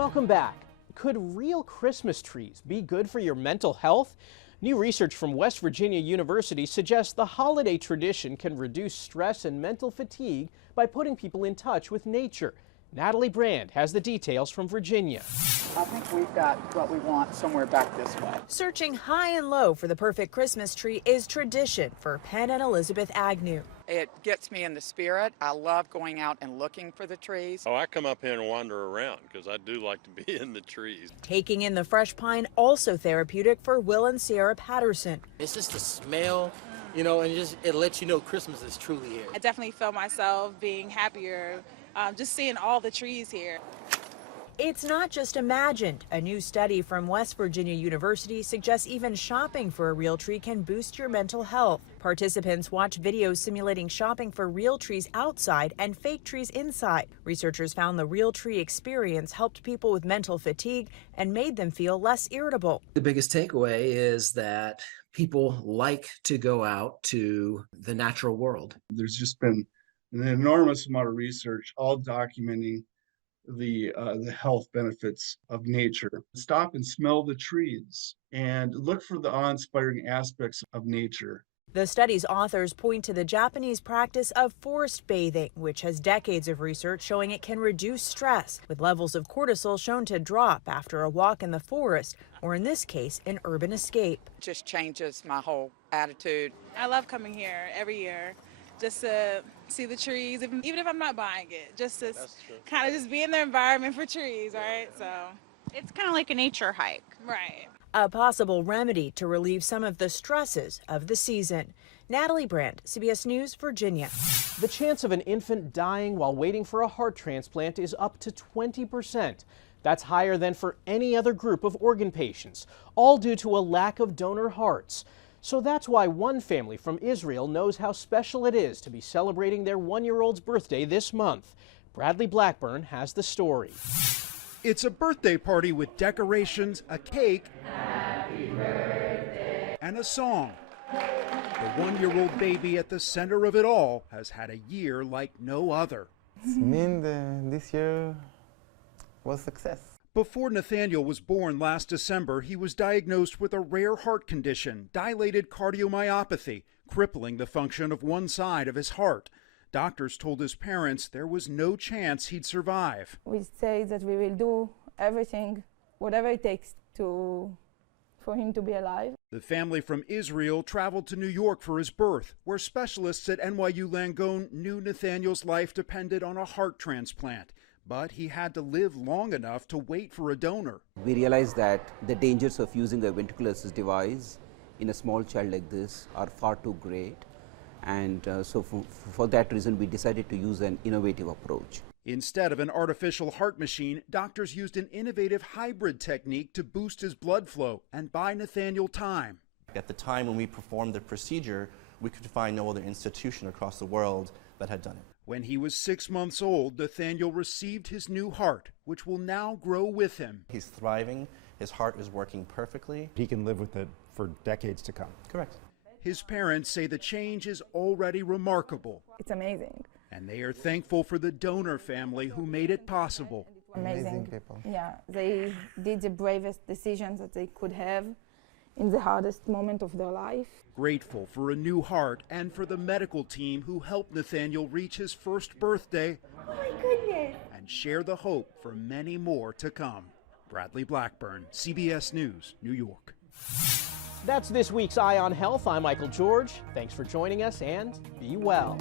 Welcome back. Could real Christmas trees be good for your mental health? New research from West Virginia University suggests the holiday tradition can reduce stress and mental fatigue by putting people in touch with nature. Natalie Brand has the details from Virginia. I think we've got what we want somewhere back this way. Searching high and low for the perfect Christmas tree is tradition for Penn and Elizabeth Agnew. It gets me in the spirit. I love going out and looking for the trees. Oh, I come up here and wander around because I do like to be in the trees. Taking in the fresh pine, also therapeutic for Will and Sierra Patterson. It's just the smell, you know, and it lets you know Christmas is truly here. I definitely feel myself being happier just seeing all the trees here. It's not just imagined. A new study from West Virginia University suggests even shopping for a real tree can boost your mental health. Participants watch videos simulating shopping for real trees outside and fake trees inside. Researchers found the real tree experience helped people with mental fatigue and made them feel less irritable. The biggest takeaway is that people like to go out to the natural world. There's just been an enormous amount of research all documenting the health benefits of nature. Stop and smell the trees and look for the awe-inspiring aspects of nature. The study's authors point to the Japanese practice of forest bathing, which has decades of research showing it can reduce stress, with levels of cortisol shown to drop after a walk in the forest, or in this case, an urban escape. It just changes my whole attitude. I love coming here every year just to see the trees, even if I'm not buying it, just to kind of just be in the environment for trees, right? So it's kind of like a nature hike. Right. A possible remedy to relieve some of the stresses of the season. Natalie Brand, CBS News, Virginia. The chance of an infant dying while waiting for a heart transplant is up to 20%. That's higher than for any other group of organ patients, all due to a lack of donor hearts. So that's why one family from Israel knows how special it is to be celebrating their one-year-old's birthday this month. Bradley Blackburn has the story. It's a birthday party with decorations, a cake, Happy birthday, and a song. The one-year-old baby at the center of it all has had a year like no other. This year was success. Before Nathaniel was born last December, he was diagnosed with a rare heart condition, dilated cardiomyopathy, crippling the function of one side of his heart. Doctors told his parents there was no chance he'd survive. We say that we will do everything, whatever it takes for him to be alive. The family from Israel traveled to New York for his birth, where specialists at NYU Langone knew Nathaniel's life depended on a heart transplant. But he had to live long enough to wait for a donor. We realized that the dangers of using a ventricular assist device in a small child like this are far too great. And so for that reason, we decided to use an innovative approach. Instead of an artificial heart machine, doctors used an innovative hybrid technique to boost his blood flow and buy Nathaniel time. At the time when we performed the procedure, we could find no other institution across the world that had done it. When he was 6 months old, Nathaniel received his new heart, which will now grow with him. He's thriving. His heart is working perfectly. He can live with it for decades to come. Correct. His parents say the change is already remarkable. It's amazing. And they are thankful for the donor family who made it possible. Amazing people. Yeah, they did the bravest decisions that they could have in the hardest moment of their life. Grateful for a new heart and for the medical team who helped Nathaniel reach his first birthday. Oh my goodness. And share the hope for many more to come. Bradley Blackburn, CBS News, New York. That's this week's Eye on Health. I'm Michael George. Thanks for joining us and be well.